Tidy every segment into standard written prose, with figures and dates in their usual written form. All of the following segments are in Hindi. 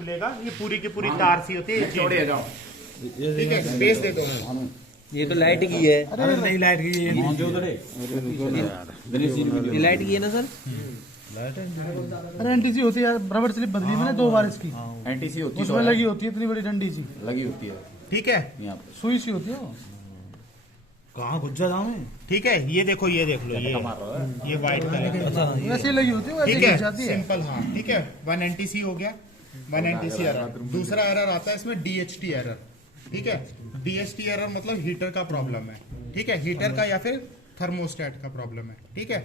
खुलेगा। ये पूरी की पूरी तार सी होती है, चौड़े जाओ, ठीक है। स्पेस दे दो। ये तो लाइट की है। अरे नहीं लाइट की है, ये लाइट की है ना सर? अरे एनटीसी होती है यार, रबड़ स्लिप बदली मैंने 2 बार इसकी, एनटीसी होती है, उसमें लगी होती है इतनी बड़ी डंडी सी, लगी होती है ठीक है, यहाँ पे। सुई सी होती है वो। कहाँ घुस जा में? ठीक है। ये देखो, ये देख लो, ये व्हाइट कलर, वैसे ही लगी होती है, वैसे ठीक ही है, जाती है। सिंपल। हाँ ठीक है, 1 एनटीसी हो गया, 1 एनटीसी एरर। दूसरा एरर आता है इसमें डीएचटी एरर, ठीक है। डीएचटी एरर मतलब हीटर का प्रॉब्लम है, ठीक है, हीटर का या फिर थर्मोस्टेट का प्रॉब्लम है, ठीक है।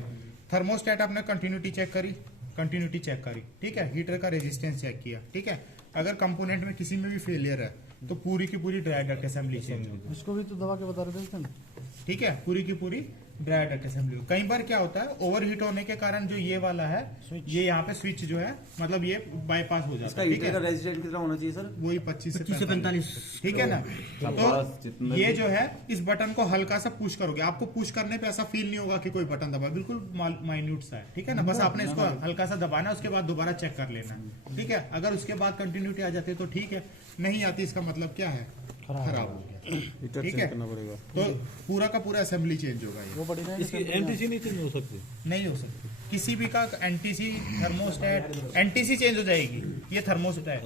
थर्मोस्टेट आपने कंटिन्यूटी चेक करी, कंटिन्यूटी चेक करी, ठीक है, हीटर का रेजिस्टेंस चेक किया, ठीक है। अगर कंपोनेंट में किसी में भी फेलियर है तो पूरी की पूरी ड्राई डक्ट असेंबली चेंज होगी, इसको भी तो दबा के बता रहे थे। ठीक है, पूरी की पूरी ड्राई डक्ट असेंबली। कई बार क्या होता है, ओवरहीट होने के कारण जो ये वाला है, ये यहाँ पे स्विच जो है, मतलब ये बाईपास हो जाता है, ठीक है। रेजिस्टेंस कितना होना चाहिए सर? वही 25 से 45, ठीक है ना। तो ये जो है, इस बटन को हल्का सा पुश करोगे, आपको पुश करने पे ऐसा फील नहीं होगा कि कोई बटन दबा, बिल्कुल माइन्यूट सा है, ठीक है ना। बस आपने इसको हल्का सा दबाना है, उसके बाद दोबारा चेक कर लेना है, ठीक है। अगर उसके बाद कंटिन्यूटी आ जाती है तो ठीक है, नहीं आती इसका मतलब क्या है, खराब हो गया, ठीक है। तो पूरा का पूरा असेंबली चेंज होगा ये। वो बड़ी ना इसकी एनटीसी नहीं चेंज हो सकती? नहीं हो सकती किसी भी का एनटीसी, थर्मोस्टेट, एनटीसी चेंज हो जाएगी। ये थर्मोस्टेट,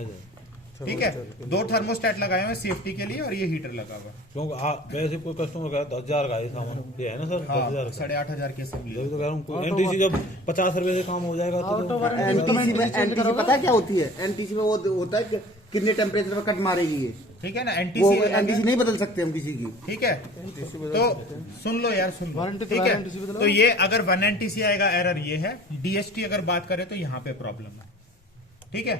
ठीक है, 2 थर्मोस्टेट लगाए हुए सेफ्टी के लिए और ये हीटर लगा हुआ। क्योंकि वैसे कोई कस्टमर का 10,000 का है सामान, ये है ना सर? 10,000 8,500 की असेंबली। तो कह रहा हूँ एनटीसी जब 50 रुपए से काम हो जाएगा तो एनटीसी पता है क्या होती है? एनटीसी में वो होता है कि कितने टेम्परेचर पर कट मारेगी ये, ठीक है ना। वो एनटीसी एनटीसी नहीं बदल सकते हम किसी की। ठीक है, तो सुन लो यार, सुन लो, वारंटी तो ठीक है। NTC बदलो। तो ये अगर 1 एनटीसी आएगा एरर ये है। डीएसटी अगर बात करें तो यहाँ पे प्रॉब्लम है, ठीक है।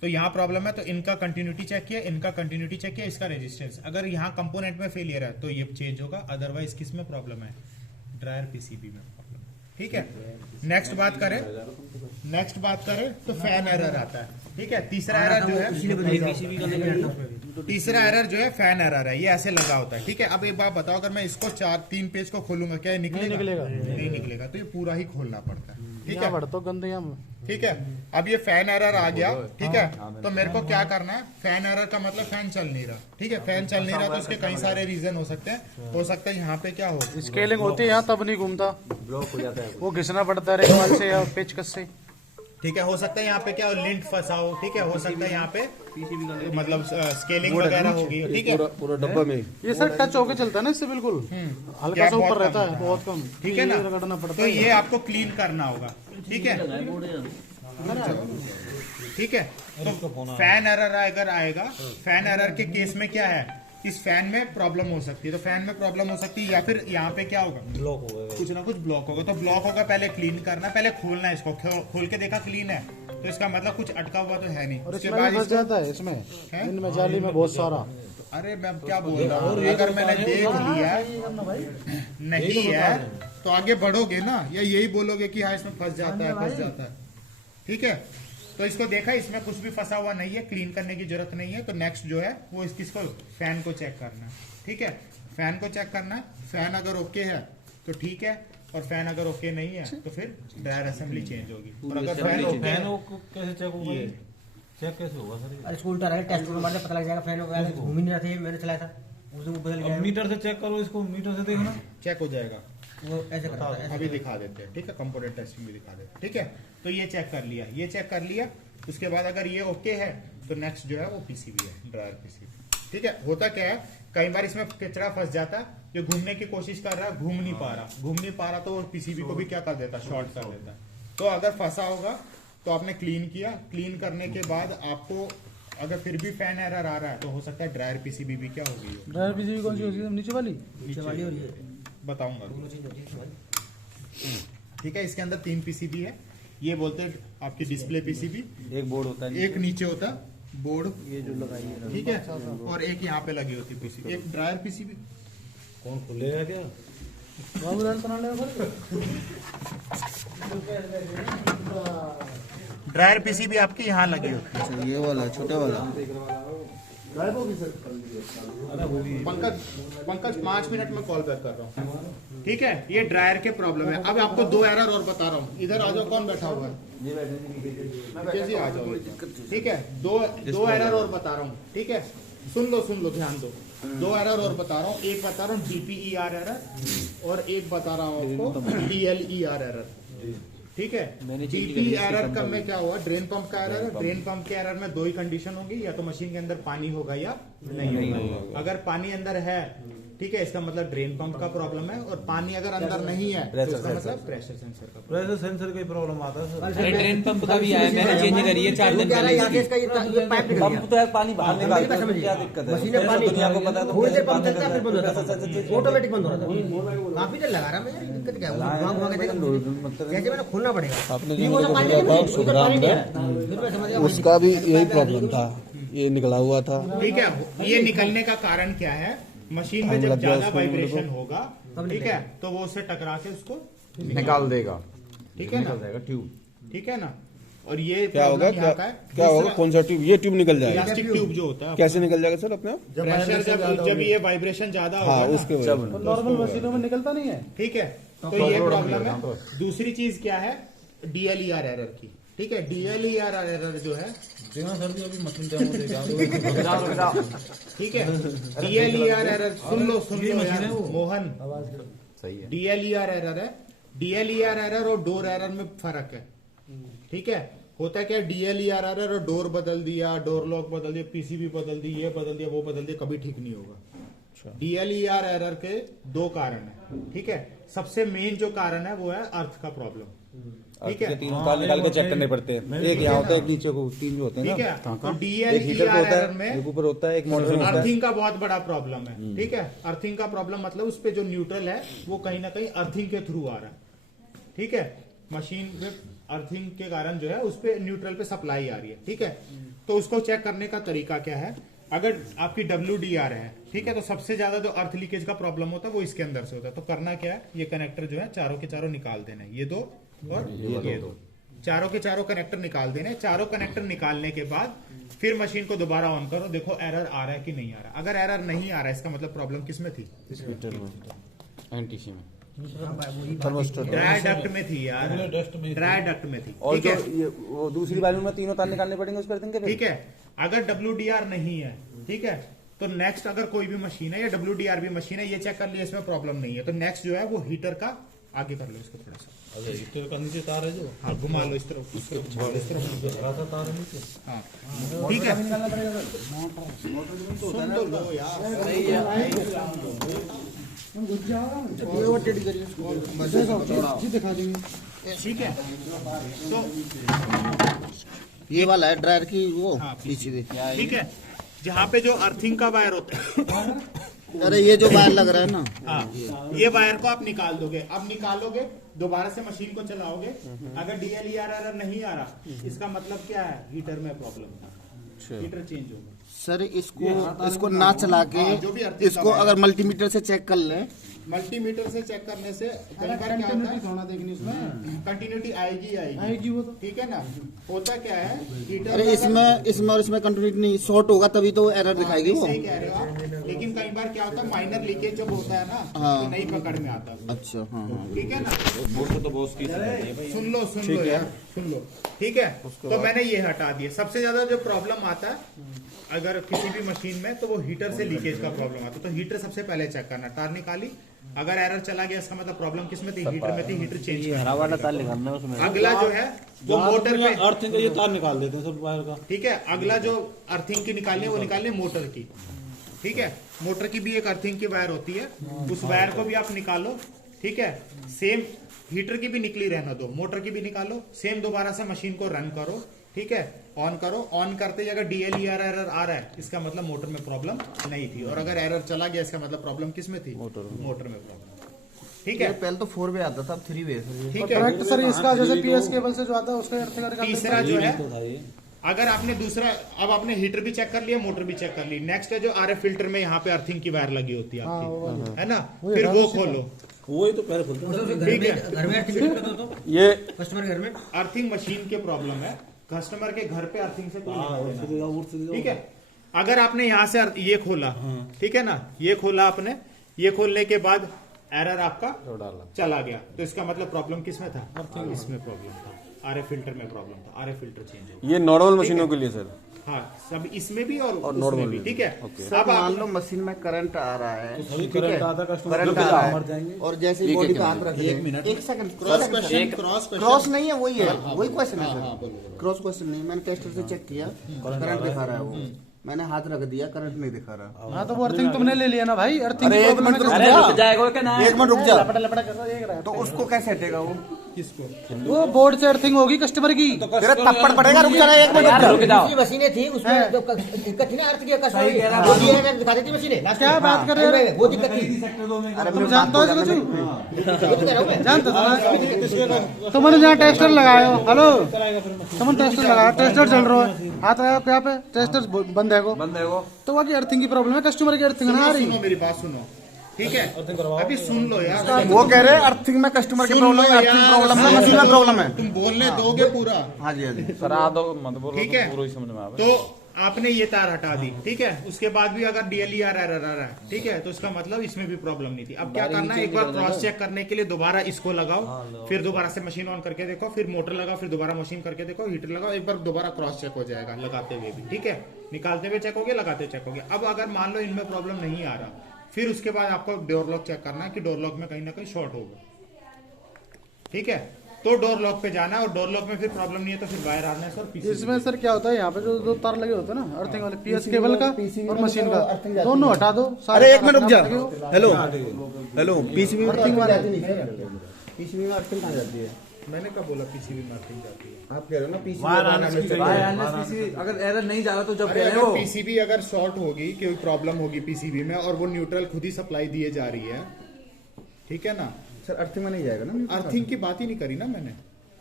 तो यहाँ प्रॉब्लम है, तो इनका कंटिन्यूटी चेक किया, इनका कंटिन्यूटी चेक किया, इसका रेजिस्टेंस। अगर यहाँ कंपोनेंट में फेलियर है तो ये चेंज होगा, अदरवाइज किस में प्रॉब्लम है, ड्रायर पीसीबी में प्रॉब्लम, ठीक है। नेक्स्ट बात करें तो फैन एरर आता है, ठीक है। तीसरा एरर जो है, तीसरा एरर जो है फैन एरर है, ये ऐसे लगा होता है, ठीक है। अब एक बात बताओ, अगर मैं इसको 3 पेज को खोलूंगा क्या ये निकलेगा? नहीं निकलेगा, तो ये पूरा ही खोलना पड़ता है, ठीक है। बढ़ तो गंदे यहाँ, ठीक है। अब ये फैन एरर आ गया, ठीक है। तो मेरे को क्या करना है, फैन एरर का मतलब फैन चल नहीं रहा, ठीक है। फैन चल नहीं रहा तो उसके कई सारे रीजन हो सकते हैं। हो सकता है यहाँ पे क्या हो, स्केलिंग होती है यहाँ, तब नहीं घूमता, ब्लॉक हो जाता है वो घिसना पड़ता है रेगमाल से या पेचकस से, ठीक है। हो सकता है यहाँ पे क्या हो, लिंट फंसा हो, ठीक है। हो सकता है यहाँ पे मतलब स्केलिंग वगैरह होगी, ठीक है। पूरा डब्बा में ये सर टच होके चलता है ना इससे, बिल्कुल हल्का सा ऊपर रहता है, बहुत कम, ठीक है ना। रगड़ना पड़ता तो है। ये आपको क्लीन करना होगा, ठीक है, ठीक है। तो फैन एरर अगर आएगा, फैन एरर के केस में क्या है, इस फैन में प्रॉब्लम हो सकती है, तो फैन में प्रॉब्लम हो सकती है, या फिर यहाँ पे क्या होगा, ब्लॉक होगा, कुछ ना कुछ ब्लॉक होगा। तो ब्लॉक होगा, पहले क्लीन करना, पहले खोलना है इसको, खोल के देखा क्लीन है तो इसका मतलब कुछ अटका हुआ तो है नहीं। और उसके इसमें बाद भी फंस जाता है, इसमें इनमें जाली में बहुत सारा। अरे मैं क्या बोल रहा हूँ, अगर मैंने देख लिया नहीं है तो आगे बढ़ोगे ना, या यही बोलोगे कि हाँ इसमें फंस जाता है, ठीक है। तो इसको देखा, इसमें कुछ भी फंसा हुआ नहीं है, क्लीन करने की जरूरत नहीं है। तो नेक्स्ट जो है वो इसको फैन को चेक करना है, ठीक है। फैन को चेक करना है, फैन अगर ओके है तो ठीक है, और फैन अगर ओके नहीं है तो फिर ड्रायर असेंबली चेंज होगी। और अगर फैन ओके है, कैसे चेक होगा, चेक कैसे होगा सर? अरे स्कूल तो टेस्ट मारने पता लग जाएगा, फैन वगैरह घूम ही नहीं रहे थे, मैंने चलाया था उस दिन बदल गया। मीटर से चेक करो इसको, मीटर से देखना चेक हो जाएगा। वो ऐसे करता है, अभी दिखा देते हैं, ठीक है, कंपोनेंट टेस्टिंग भी दिखा देते हैं, ठीक है। तो ये चेक कर लिया, ये चेक कर लिया। उसके बाद अगर ये ओके है तो नेक्स्ट जो है वो पीसीबी है, ड्रायर पीसीबी, ठीक है। होता क्या है, कई बार इसमें कचरा फंस जाता है, जो घूमने की कोशिश कर रहा है, घूम नहीं पा रहा, तो वो पीसीबी को भी क्या कर देता है, शॉर्ट कर देता है। तो अगर फंसा होगा तो आपने क्लीन किया, क्लीन करने के बाद आपको अगर फिर भी फैन एरर आ रहा है तो हो सकता है ड्रायर पीसीबी भी क्या होगी, ड्रायर पीसीबी कौन सी होती है, नीचे वाली? नीचे वाली और ये बताऊंगा, ठीक है। इसके अंदर 3 पीसीबी है, ये बोलते हैं आपकी डिस्प्ले पीसीबी, एक बोर्ड होता है, एक नीचे होता है बोर्ड, ये जो लगाई है, ठीक है, और एक यहाँ पे लगी होती पीसीबी, एक ड्रायर पीसीबी। कौन खुलेगा क्या? ड्रायर पीसीबी आपकी यहाँ लगी होती है, ये वाला छोटा वाला, गायब होगी सर। पंकज 5 मिनट में कॉल बैक कर रहा हूँ, ठीक है। ये ड्रायर के प्रॉब्लम है। अब आपको 2 एरर और बता रहा हूँ। इधर आ जाओ, कौन बैठा हुआ है, कैसे आ जाओ, ठीक है। दो एरर और बता रहा हूँ, ठीक है। सुन लो, ध्यान दो। 2 एरर और बता रहा हूँ। एक बता रहा हूँ DPER एरर और एक बता रहा हूँ आपको DLER एरर, ठीक है। DP एरर का में क्या हुआ, ड्रेन पंप का एरर है। ड्रेन पंप के एरर में 2 ही कंडीशन होंगी, या तो मशीन के अंदर पानी होगा या नहीं होगा। अगर पानी अंदर है, ठीक है, इसका मतलब ड्रेन पंप का प्रॉब्लम है। और पानी अगर अंदर नहीं है तो इसका मतलब प्रेशर सेंसर का प्रेशर सेंसर का प्रॉब्लम आता है सर। अरे ड्रेन पंप का भी आया, मैंने चेंज करी है 4 दिन पहले। ये पाइप निकल पंप तो यार पानी बाहर निकालता है, क्या दिक्कत है? मशीन में पानी दुनिया को पता है, तो थोड़ी देर पंप चलता है फिर बंद होता है, ऑटोमेटिक बंद हो रहा था। काफी देर लगा रहा मैं, यार दिक्कत क्या है, घुमा के देखा जैसे मैंने खोलना पड़ेगा। आपने ये जो वो मुझे तो पानी बोला नहीं, था उसमें पानी नहीं है। सुग्राम फिर मैं समझ गया उसका भी यही प्रॉब्लम था, ये निकला हुआ था। ठीक है। ये निकलने का कारण क्या है, मशीन में हम जब लग गया ज्यादा उसको, वाइब्रेशन होगा, ठीक है, तो वो उससे टकरा के उसको निकाल देगा, ठीक है ना, ट्यूब। ठीक है ना। और ये क्या होगा, प्रॉब्लम यहाँ का है। क्या होगा, कौन सा ट्यूब, ये ट्यूब निकल जाएगा? प्लास्टिक ट्यूब जो होता है, कैसे निकल जाएगा सर अपने आप? प्रेशर जब ये वाइब्रेशन ज्यादा हाँ, होगा उसके ना, वजह से। नॉर्मल मशीनों में निकलता नहीं है। ठीक है। तो ये प्रॉब्लम है। दूसरी चीज क्या है, DLER एरर की, ठीक है। DLER एरर जो है, ठीक है, DLER एरर सुन लो यार, मोहन, सही है। DLER एरर है। DLER एरर और डोर एरर में फर्क है, ठीक है। होता है क्या, DLER एरर और डोर बदल दिया, डोर लॉक बदल दिया, PCB बदल दी, ये बदल दिया, वो बदल दिया, कभी ठीक नहीं होगा। DLER एरर के 2 कारण है, ठीक है। सबसे मेन जो कारण है वो है अर्थ का प्रॉब्लम, ठीक है। 3 तार निकाल के चेक करने पड़ते हैं, एक यहाँ होता है, एक नीचे को, 3 जो होते हैं ठीक ना। है। तो एक हीटर पे DLER होता एरर है, में एक ऊपर होता है, एक मोटर में होता है। अर्थिंग का बहुत बड़ा प्रॉब्लम है, ठीक है। अर्थिंग का प्रॉब्लम मतलब उस पे जो न्यूट्रल है वो कहीं ना कहीं अर्थिंग के थ्रू आ रहा है, ठीक है। मशीन में अर्थिंग के कारण जो है उस पे न्यूट्रल पे सप्लाई आ रही है, ठीक है। तो उसको चेक करने का तरीका क्या है, अगर आपकी WDR है, ठीक है, तो सबसे ज्यादा जो अर्थ लीकेज का प्रॉब्लम होता है वो इसके अंदर से होता है। तो करना क्या है, ये कनेक्टर जो है चारों के चारों निकाल देना है, ये 2 और ये 2, चारों के चारों कनेक्टर निकाल देने। चारों कनेक्टर निकालने के बाद फिर मशीन को दोबारा ऑन करो, देखो एरर आ रहा है कि नहीं आ रहा। अगर एरर नहीं आ रहा है, इसका मतलब प्रॉब्लम किसमें थी, NTC में, ड्राई डक्ट में थी यार, ड्राई डक्ट में थी, और ठीक जो है। ये वो दूसरी वाली में 3 तार निकालने पड़ेंगे उस कर देंगे फिर। ठीक है। अगर WDR नहीं है, ठीक है, तो नेक्स्ट अगर कोई भी मशीन है या WDR भी मशीन है, ये चेक कर लिया इसमें प्रॉब्लम नहीं है, तो नेक्स्ट जो है वो हीटर का आगे कर लो इसको थोड़ा सा, अच्छा, हीटर का नीचे तार है जो, हाँ घुमा लो इस तरफ, इस तरफ घुमा लो, इस तरफ, बड़ा सा तार है नीचे। हाँ ठीक है। सुन तो लो यार, दिखा देंगे। ठीक है। तो ये वाला है ड्रायर की वो हाँ, पीछे। ठीक है, जहाँ पे जो अर्थिंग का वायर होता है, अरे ये जो वायर लग रहा है ना, हाँ, ये वायर को आप निकाल दोगे। अब निकालोगे, दोबारा से मशीन को चलाओगे, अगर DLER एरर नहीं आ रहा, इसका मतलब क्या है, हीटर में प्रॉब्लम था, हीटर चेंज होगा। सर इसको ना चला के हाँ, जो भी अर्थिंग इसको का अगर मल्टीमीटर से चेक कर लें, मल्टीमीटर से चेक करने से कई बार क्या होता है, थोड़ा देखनी इसमें कंटिन्यूटी आएगी आएगी वो तो। ठीक है ना। होता क्या है, हीटर अरे इसमें और इसमें कंटिन्यूटी नहीं, शॉर्ट होगा तभी तो एरर दिखाएगी वो। सही कह रहे हो आप, लेकिन कई बार क्या होता है, माइनर लीकेज जब होता है ना, हाँ। तो नहीं पकड़ में आता। अच्छा, हाँ हाँ। ठीक है ना, तो बहुत की सुन लो यार, सुन लो, ठीक है। तो मैंने ये हटा दिया। सबसे ज्यादा जो प्रॉब्लम आता है अगर किसी भी मशीन में, तो वो हीटर से लीकेज का प्रॉब्लम आता है। तो हीटर सबसे पहले चेक करना, तार निकाली, अगर एरर चला गया इसका मतलब प्रॉब्लम किसमें थी, हीटर में थी, हीटर चेंज करना। अगला जो है वो मोटर पे अर्थिंग का ये तार निकाल देते हैं सब वायर का। ठीक है। अगला जो अर्थिंग की निकालनी है वो निकालनी है मोटर की, ठीक है। मोटर की भी एक अर्थिंग की वायर होती है, उस वायर को भी आप निकालो, ठीक है। सेम हीटर की भी निकली रहना दो, मोटर की भी निकालो, सेम दोबारा से मशीन को रन करो, ठीक है, ऑन करो। ऑन करते ही अगर DLER एरर आ रहा है, इसका मतलब मोटर में प्रॉब्लम नहीं थी, और अगर एरर चला गया इसका मतलब प्रॉब्लम किसमें थी, मोटर में प्रॉब्लम, ठीक है। पहले तो 4 वे आता था, 3 वे। ठीक है। करेक्ट सर, इसका जैसे PS केबल से जो आता है उसका अर्थ करके तीसरा जो है, अगर आपने दूसरा, अब आपने हीटर भी चेक कर लिया, मोटर भी चेक कर ली, नेक्स्ट है जो RF फिल्टर में यहाँ पे अर्थिंग की वायर लगी होती है आपकी, है ना, फिर वो खोलो। वही तो पहले खुलता था। ठीक है। घर में अर्थिंग कर दो तो ये कस्टमर के घर में अर्थिंग मशीन के प्रॉब्लम है, कस्टमर के घर पे अर्थिंग से कोई लेना देना नहीं। ठीक है। अगर आपने यहाँ से ये खोला, ठीक है ना, ये खोला आपने, ये खोलने के बाद एरर आपका चला गया, तो इसका मतलब प्रॉब्लम किसमें था? इसमें प्रॉब्लम था, आरए फिल्टर में प्रॉब्लम था, आरए फिल्टर चेंज हो गया। ये नॉर्मल मशीनों के लिए सर। हाँ, सब इसमें भी और उसमें नॉर्मल भी, ठीक है। सर अब मान आप लो मशीन में करंट आ रहा है, अभी ठीक है, करंट आता कस्टमर करंट आ रहा है, और जैसे ही बॉडी पे हाथ रख एक मिनट। एक सेकंड, क्रॉस नहीं है, वही है, वही क्वेश्चन है सर, क्रॉस क्वेश्चन नहीं। मैंने टेस्टर से चेक किया, करंट दिखा रहा है वो, मैंने हाथ रख दिया, करंट नहीं दिखा रहा। हाँ तो वो अर्थिंग तुमने ले लिया ना भाई, अर्थिंग अरे की एक problem मिनट है, रुक अरे जा, रुक जाएगा क्या ना? एक मिनट रुक जा, लपड़ा लपड़ा कर रहा है, देख रहा है। तो उसको कैसे हटेगा वो? वो बोर्ड से अर्थिंग होगी कस्टमर की। तेरा थप्पड़ पड़ेगा, रुक जा, एक मिनट यार रुक जाओ। दूसरी मशीनें थी उसमें जो दिक्कत थी ना, अर्थ की कस्टमर वो दिखा देती मशीनें। क्या बात कर रहे हो? वो दिक्कत थी, अरे तुम मेरी जानते हो बात इसको? वो तो कह रहा हूँ मैं। जानते हो ना? तुमने जहाँ टेस्टर लगाए हो, हेलो, तुमने टेस्टर लगाया, टेस्टर चल रहा है, हाथ लगाया क्या पे, टेस्टर बंद है वो, तो वहाँ की अर्थिंग की प्रॉब्लम है, कस्टमर की अर्थिंग ना आ रही। सुनो मेरी बात सुनो, ठीक है, अभी सुन लो यार। वो कह रहे हैं अर्थिंग में कस्टमर की प्रॉब्लम है, अर्थिंग प्रॉब्लम है, मशीन में प्रॉब्लम है। तुम बोलने दोगे पूरा, हाँ जी, हाँ जी। सर आ दो मत बोलो, ठीक है। पूरा ही समझ में आवे। तो आपने ये तार हटा दी, ठीक है, उसके बाद भी अगर डीएलईआर एरर आ रहा है, ठीक है, तो इसका मतलब इसमें भी प्रॉब्लम नहीं थी। अब क्या करना है, एक बार क्रॉस चेक करने के लिए दोबारा इसको लगाओ, फिर दोबारा से मशीन ऑन करके देखो, फिर मोटर लगाओ, फिर दोबारा मशीन करके देखो, हीटर लगाओ, एक बार दोबारा क्रॉस चेक हो जाएगा लगाते हुए भी, ठीक है, निकालते हुए चेक हो गया, लगाते चेक हो गया। अब अगर मान लो इनमें प्रॉब्लम नहीं आ रहा, फिर उसके बाद आपको डोर लॉक चेक करना है कि डोर लॉक में कहीं ना कहीं शॉर्ट होगा, ठीक है, तो डोर लॉक पे जाना है, और डोर लॉक में फिर प्रॉब्लम नहीं है तो फिर वायर हार्नेस और पीसी। इसमें सर क्या होता है, यहाँ पे जो दो तार लगे होते हैं ना अर्थिंग वाले, पीएस केबल का और मशीन का, दोनों हटा दो। अरे एक मिनट रुक जा, तार लगे हो। हेलो हेलो, पीसीबी में अर्थिंग वाले पीसीबी में अर्थिंग कहाँ जाती है? मैंने कहा बोला पीसीबी में अर्थिंग जाती है। आप कह रहे हो ना पीसीबी, अगर एरर नहीं जा रहा तो जब अरे अगर पीसीबी अगर शॉर्ट होगी, कोई प्रॉब्लम होगी पीसीबी में, और वो न्यूट्रल खुद ही सप्लाई दिए जा रही है, ठीक है ना, सर अर्थिंग में नहीं जाएगा ना? अर्थिंग की बात ही नहीं करी ना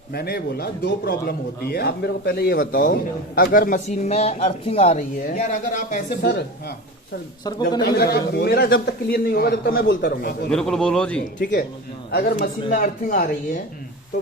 मैंने बोला दो प्रॉब्लम होती है। आप मेरे को पहले ये बताओ, अगर मशीन में अर्थिंग आ रही है, यार अगर आप ऐसे सर, हाँ, सर को मेरा जब तक क्लियर नहीं होगा तब तक मैं बोलता रहूंगा। बिल्कुल बोलो जी। ठीक है, अगर मशीन में अर्थिंग आ रही है तो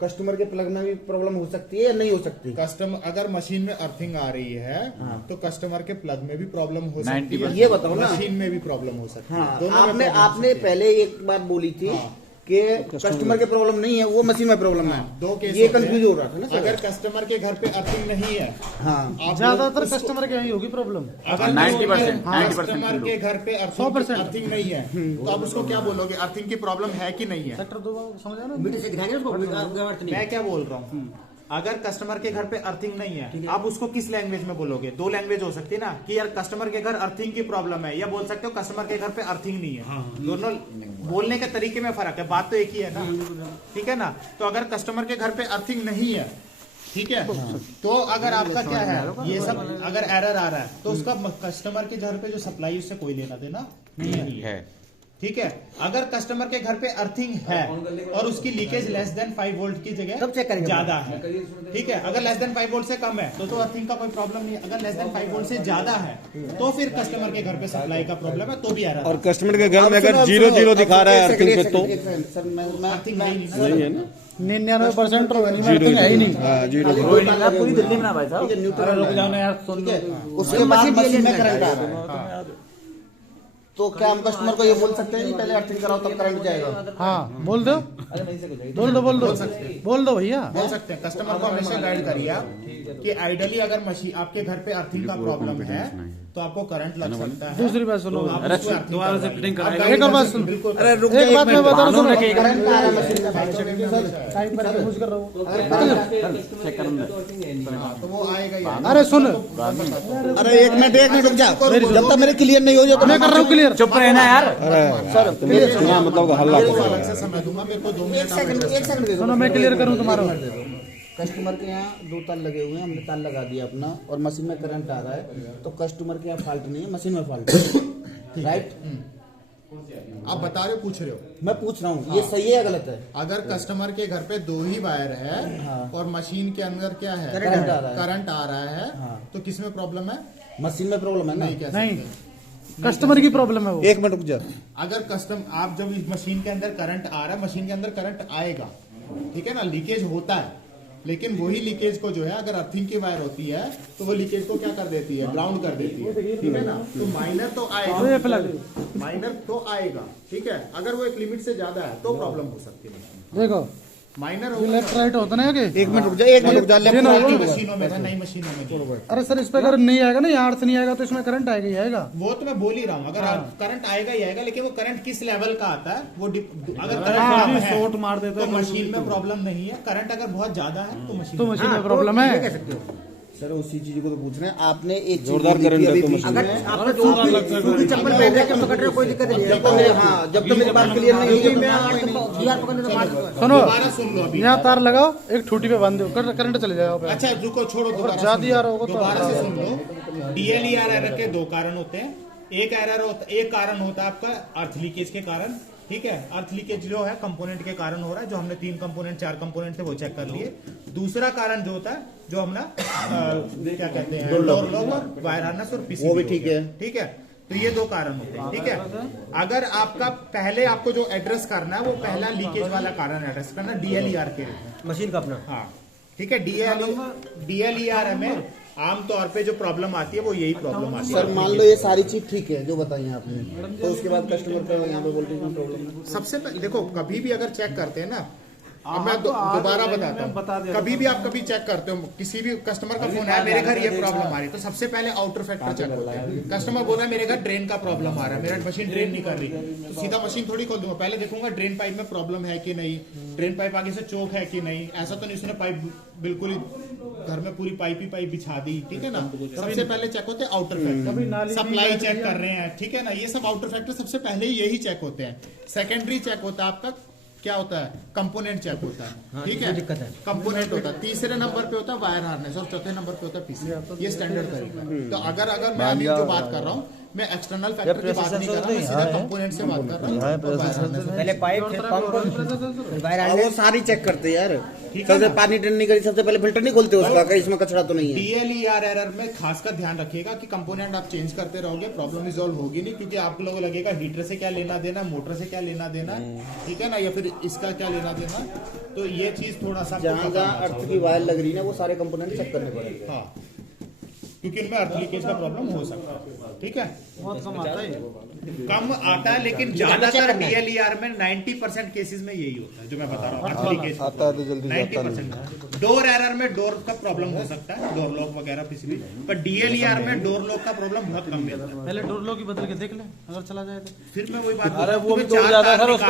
कस्टमर के प्लग में भी प्रॉब्लम हो सकती है या नहीं हो सकती? कस्टमर अगर मशीन में अर्थिंग आ रही है तो कस्टमर के प्लग में भी प्रॉब्लम हो सकती है, ये बताओ ना। मशीन में भी प्रॉब्लम हो सकती है। हाँ, दोनों में आपने पहले एक बात बोली थी कि कस्टमर के प्रॉब्लम नहीं है, वो मशीन में प्रॉब्लम है। दो केस ये होते हैं। कंफ्यूज हो रहा था ना सर। अगर कस्टमर के घर पे अर्थिंग नहीं है, हाँ, आप ज्यादातर कस्टमर के यही होगी प्रॉब्लम। अगर 90% कस्टमर के घर पे 100% अर्थिंग नहीं है, तो आप उसको क्या बोलोगे, अर्थिंग की प्रॉब्लम है कि नहीं है? सेक्टर 2 समझा ना? मीटर से दिखाएंगे उसको, अर्थ नहीं। मैं क्या बोल रहा हूँ, अगर कस्टमर के घर पे अर्थिंग नहीं है, आप उसको किस लैंग्वेज में बोलोगे? दो लैंग्वेज हो सकती है ना, कि यार कस्टमर के घर अर्थिंग की प्रॉब्लम है, या बोल सकते हो कस्टमर के घर पे अर्थिंग नहीं है। दोनों बोलने के तरीके में फर्क है, बात तो एक ही है ना, ठीक है ना। तो अगर कस्टमर के घर पे अर्थिंग नहीं है, ठीक है, तो अगर आपका क्या है, ये सब अगर एरर आ रहा है, तो उसका कस्टमर के घर पे जो सप्लाई उससे कोई लेना देना नहीं है, ठीक है। अगर कस्टमर के घर पे अर्थिंग है और उसकी लीकेज लेस देन 5 वोल्ट की जगह तब चेक करेंगे। ज्यादा है, ठीक है, अगर लेस देन 5 वोल्ट से कम है तो अर्थिंग का कोई प्रॉब्लम नहीं है। अगर लेस देन 5 वोल्ट से ज्यादा है तो फिर कस्टमर के घर पे सप्लाई का प्रॉब्लम है, तो भी एरर। और कस्टमर के घर में अगर 0-0 दिखा रहा है अर्थिंग पे तो सर मैं अर्थिंग नहीं नहीं है ना। 99% अर्थिंग है ही नहीं। पूरी दिल्ली में ना भाई साहब। न्यूट्रल रुक जाओ ना यार, सुन लो। उसके बाद मशीन में करंट आ रहा है, तो क्या हम कस्टमर को ये बोल सकते हैं कि पहले अर्थिंग कराओ तब करंट जाएगा? हाँ बोल दो, बोल दो भैया। बोल सकते हैं। कस्टमर को हमेशा गाइड करिए आप कि आइडियली अगर मशीन आपके घर पे अर्थिंग का प्रॉब्लम है तो आपको करंट लग सकता है। दूसरी बात सुनो, अरे दोबारा से फिटिंग कराएगा। एक और बात सुनो, बिल्कुल। अरे रुक एक बात मैं बता रहा हूँ, करंट आ रहा है मशीन का, साइड पर यूज कर रहा हूँ। चेक कर हाँ, तो वो आएगा ही आएगा। अरे सुन, अरे एक मिनट रुक जा, जब तक मेरे क्लियर नहीं हो जाए तो मैं कर रहा हूँ क्लियर। चुप रहना यार। सर मतलब हल्ला मेरे को अलग से समय दूंगा, मेरे को 2 मिनट एक सेकंड दे दो। सुनो मैं क्लियर करूँ तुम्हारा। कस्टमर के यहाँ 2 तार लगे हुए हैं, हमने तार लगा दिया अपना, और मशीन में करंट आ रहा है, तो कस्टमर के यहाँ फॉल्ट नहीं है, मशीन में फॉल्ट है, राइट? आप बता रहे हो, पूछ रहे हो। मैं पूछ रहा हूँ ये सही है या गलत है? अगर कस्टमर के घर पे 2 ही वायर है और मशीन के अंदर क्या है, करंट आ रहा है। करंट आ रहा है, तो किस में प्रॉब्लम है? मशीन में प्रॉब्लम है ना? नहीं कह नहीं, सकते। कस्टमर की प्रॉब्लम है वो। एक मिनट रुक जा। अगर आप जब इस मशीन के अंदर करंट आ रहा है, मशीन के अंदर करंट आएगा, ठीक है ना, लीकेज होता है, लेकिन वही लीकेज को जो है अगर अर्थिंग की वायर होती है तो वो लीकेज को क्या कर देती है, ग्राउंड कर देती है, ठीक है ना। तो माइनर तो आएगा, माइनर तो आएगा, ठीक है। अगर वो एक लिमिट से ज्यादा है तो प्रॉब्लम हो सकती है। देखो माइनर लेफ्ट राइट होता ना कि एक मिनट रुक जा, एक मिनट रुक जा। ये ना होगा। मशीनों में था, नई मशीनों में। अरे सर इस पे अगर नहीं आएगा ना, यहाँ अर्थ नहीं आएगा तो इसमें करंट आएगा ही आएगा। वो तो मैं बोल ही रहा हूँ, अगर करंट आएगा ही आएगा, लेकिन वो करंट किस लेवल का आता है वो अगर करंट शॉर्ट मार देता है तो मशीन में प्रॉब्लम नहीं है। करंट अगर बहुत ज्यादा है तो मशीन में प्रॉब्लम है। सर उसी चीज को तो पूछ रहे हैं आपने। एक जोरदार करंट है तो अगर आपका जो चप्पल पहन रखे पकड़ रहे हो कोई दिक्कत नहीं है। हाँ, जब तक मेरी बात क्लियर नहीं होगी मैं बिहार पकड़ने तो मार सुनो, दोबारा सुन लो अभी। यहाँ तार लगाओ, एक ठूटी पे बांध दो, करंट चले जाएगा। अच्छा रुको, छोड़ो, ज्यादा आ रहा होगा तो दोबारा से सुन लो। DLER एरर के दो कारण होते हैं। एक कारण होता है आपका अर्थ लीकेज के कारण, ठीक है। अर्थ लीकेज जो है कंपोनेंट के कारण हो रहा है, जो हमने 3 कंपोनेंट 4 कंपोनेंट थे वो चेक कर लिए। दूसरा कारण जो होता है जो हमने क्या कहते हैं, डोर लॉक और वायर हार्नेस और पीसीबी, वो भी ठीक है, ठीक है। तो ये 2 कारण होते हैं, ठीक है। अगर आपका पहले आपको जो एड्रेस करना है वो पहला लीकेज वाला कारण एड्रेस करना DLER के मशीन का अपना, हाँ, ठीक है। DLER में आमतौर पे जो प्रॉब्लम आती है वो यही प्रॉब्लम आती है। सर मान लो ये सारी चीज ठीक है जो बताई आपने, तो उसके बाद कस्टमर का यहाँ पे वोल्टेज में प्रॉब्लम है। सबसे पहले देखो, कभी भी अगर चेक करते हैं ना, अब मैं दोबारा बताता हूँ, कभी भी आप कभी चेक करते हो, किसी भी कस्टमर का फोन है मेरे घर ये प्रॉब्लम आ रही है, तो सबसे पहले आउटर फैक्टर चेक होता है। कस्टमर बोल रहा है मेरे घर ड्रेन का प्रॉब्लम आ रहा है, मेरा मशीन ड्रेन नहीं कर रही, तो सीधा मशीन थोड़ी खोल दूंगा, पहले देखूंगा ड्रेन पाइप में प्रॉब्लम है कि नहीं, ड्रेन पाइप आगे से चोक है कि नहीं। ऐसा तो नहीं उसने पाइप बिल्कुल घर में पूरी पाइप ही पाइप बिछा दी, ठीक है ना। सबसे पहले चेक होते हैं आउटर फैक्टर, सप्लाई चेक कर रहे हैं, ठीक है ना। ये सब आउटर फैक्टर सबसे पहले यही चेक होते हैं। सेकेंडरी चेक होता है आपका क्या होता है, कंपोनेंट चेक होता है, ठीक है, दिक्कत है। कंपोनेंट होता है। तीसरे नंबर पे होता है वायर हार्नेस और चौथे नंबर पे होता है पीसी। ये स्टैंडर्ड तरीका है। तो अगर मैं अभी जो बात कर रहा हूँ, मैं एक्सटर्नल फैक्टर की बात नहीं कर रहा, मैं सीधा कंपोनेंट से बात कर रहा हूँ। पहले पाइप फिर पंप वायर वो सारी चेक करते हैं यार। सबसे पानी ड्रेन नहीं करी, सबसे पहले फिल्टर नहीं खोलते उसका कि इसमें कचरा तो नहीं है। DLER एरर में खासकर ध्यान रखिएगा कि कंपोनेंट आप चेंज करते रहोगे, प्रॉब्लम रिजॉल्व होगी नहीं, क्योंकि आप लोगों को लगेगा हीटर से क्या लेना देना, मोटर से क्या लेना देना, ठीक है ना, या फिर इसका क्या लेना देना। तो ये चीज थोड़ा सा जहाँ जहाँ अर्थ की वायर लग रही है वो सारे कंपोनेंट चेक करने पड़ेंगे। हाँ, क्योंकि इनमें अर्थ लीकेज का प्रॉब्लम हो सकता है, ठीक है। बहुत कम आता है, कम आता है, लेकिन ज्यादातर DLER में 90% केसेस में यही होता है जो मैं बता रहा हूँ, अर्थ लीकेज आता है तो जल्दी जाता 90%। डोर एरर में डोर का प्रॉब्लम हो सकता है, डोर लॉक वगैरह किसी भी, पर DLER में डोर लॉक का प्रॉब्लम बहुत कम है। पहले डोर लॉक ही बदल के देख ले, अगर चला जाए तो। फिर मैं वही बात, अरे वो भी तुम्हें तो चार ज्यादा तार सर, निकाल-